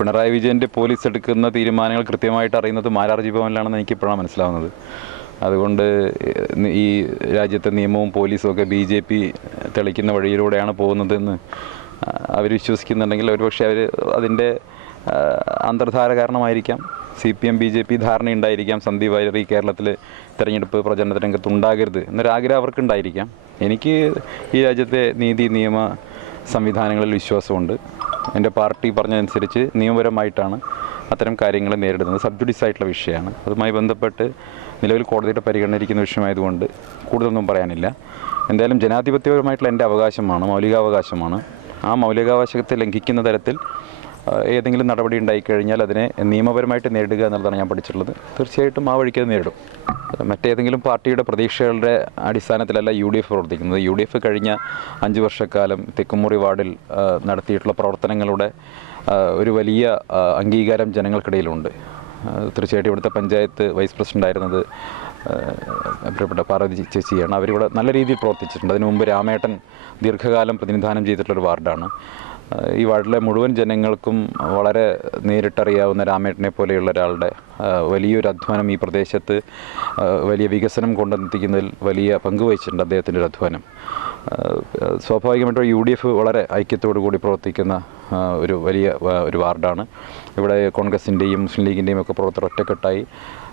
പിണറായി വിജയൻ്റെ പോലീസ് എടുക്കുന്ന തീരുമാനങ്ങൾ കൃത്യമായിട്ട് അറിയുന്നത് മാരാർജി ഭവനിലാണെന്ന് എനിക്കിപ്പോഴാണ് മനസ്സിലാവുന്നത്. അതുകൊണ്ട് ഈ രാജ്യത്തെ നിയമവും പോലീസും ഒക്കെ BJP തെളിക്കുന്ന വഴിയിലൂടെയാണ് പോകുന്നതെന്ന് അവർ വിശ്വസിക്കുന്നുണ്ടെങ്കിൽ ഒരുപക്ഷെ അവർ അതിൻ്റെ അന്തർധാര കാരണമായിരിക്കാം. CPM BJP ധാരണയുണ്ടായിരിക്കാം സന്ദീപ് വാര്യർ കേരളത്തിൽ തെരഞ്ഞെടുപ്പ് പ്രചരണ രംഗത്ത് ഉണ്ടാകരുത് എന്നൊരാഗ്രഹം അവർക്കുണ്ടായിരിക്കാം. എനിക്ക് ഈ രാജ്യത്തെ നീതി നിയമ സംവിധാനങ്ങളിൽ വിശ്വാസമുണ്ട്. എൻ്റെ പാർട്ടി പറഞ്ഞതനുസരിച്ച് നിയമപരമായിട്ടാണ് അത്തരം കാര്യങ്ങളെ നേരിടുന്നത്. സബ്ജുഡീസ് ആയിട്ടുള്ള വിഷയമാണ്. അതുമായി ബന്ധപ്പെട്ട് നിലവിൽ കോടതിയുടെ പരിഗണനയിരിക്കുന്ന വിഷയമായതുകൊണ്ട് കൂടുതലൊന്നും പറയാനില്ല. എന്തായാലും ജനാധിപത്യപരമായിട്ടുള്ള എൻ്റെ അവകാശമാണ്, മൗലികാവകാശമാണ്. ആ മൗലികാവകാശത്തെ ലംഘിക്കുന്ന തരത്തിൽ ഏതെങ്കിലും നടപടി ഉണ്ടായിക്കഴിഞ്ഞാൽ അതിനെ നിയമപരമായിട്ട് നേരിടുക എന്നുള്ളതാണ് ഞാൻ പഠിച്ചിട്ടുള്ളത്. തീർച്ചയായിട്ടും ആ വഴിക്ക് അത് നേരിടും. മറ്റേതെങ്കിലും പാർട്ടിയുടെ പ്രതീക്ഷകളുടെ അടിസ്ഥാനത്തിലല്ല UDF പ്രവർത്തിക്കുന്നത്. UDF കഴിഞ്ഞ 5 വർഷക്കാലം തെക്കുമുറി വാർഡിൽ നടത്തിയിട്ടുള്ള പ്രവർത്തനങ്ങളുടെ ഒരു വലിയ അംഗീകാരം ജനങ്ങൾക്കിടയിലുണ്ട്. തീർച്ചയായിട്ടും ഇവിടുത്തെ പഞ്ചായത്ത് വൈസ് പ്രസിഡൻ്റായിരുന്നത് പ്രിയപ്പെട്ട പാർവതി ചേച്ചിയാണ്. അവരിവിടെ നല്ല രീതിയിൽ പ്രവർത്തിച്ചിട്ടുണ്ട്. അതിനു മുമ്പ് രാമേട്ടൻ ദീർഘകാലം പ്രതിനിധാനം ചെയ്തിട്ടുള്ളൊരു വാർഡാണ്. ഈ വാർഡിലെ മുഴുവൻ ജനങ്ങൾക്കും വളരെ നേരിട്ടറിയാവുന്ന രാമേട്ടനെ പോലെയുള്ള ഒരാളുടെ വലിയൊരു അധ്വാനം ഈ പ്രദേശത്ത് വലിയ വികസനം കൊണ്ടെത്തിക്കുന്നതിൽ വലിയ പങ്ക് വഹിച്ചിട്ടുണ്ട് അദ്ദേഹത്തിൻ്റെ ഒരു അധ്വാനം. സ്വാഭാവികമായിട്ടും UDF വളരെ ഐക്യത്തോടു കൂടി പ്രവർത്തിക്കുന്ന ഒരു വലിയ ഒരു വാർഡാണ്. ഇവിടെ കോൺഗ്രസിൻ്റെയും മുസ്ലിം ലീഗിൻ്റെയും ഒക്കെ പ്രവർത്തകർ ഒറ്റക്കെട്ടായി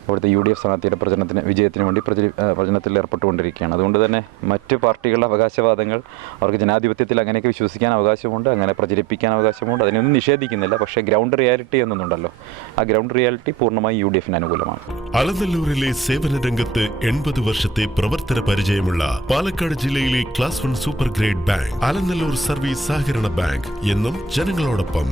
ഇവിടുത്തെ UDF സ്ഥാനാർത്ഥിയുടെ വിജയത്തിന് വേണ്ടി പ്രചരണത്തിൽ ഏർപ്പെട്ടുകൊണ്ടിരിക്കുകയാണ്. അതുകൊണ്ട് തന്നെ മറ്റ് പാർട്ടികളുടെ അവകാശവാദങ്ങൾ അവർക്ക് ജനാധിപത്യത്തിൽ അങ്ങനെയൊക്കെ വിശ്വസിക്കാൻ അവകാശമുണ്ട്, അങ്ങനെ പ്രചരിപ്പിക്കാൻ അവകാശമുണ്ട്. അതിനൊന്നും നിഷേധിക്കുന്നില്ല. പക്ഷേ ഗ്രൗണ്ട് റിയാലിറ്റി എന്നൊന്നുണ്ടല്ലോ, ആ ഗ്രൗണ്ട് റിയാലിറ്റി പൂർണ്ണമായി UDFന് അനുകൂലമാണ്. അലനല്ലൂരിലെ സേവന രംഗത്ത് 80 വർഷത്തെ പ്രവർത്തന പരിചയമുള്ള പാലക്കാട് ജില്ലയിലെ class 1 super grade bank Alanallur service സഹകരണ ബാങ്ക് എന്നും ജനങ്ങളോടൊപ്പം.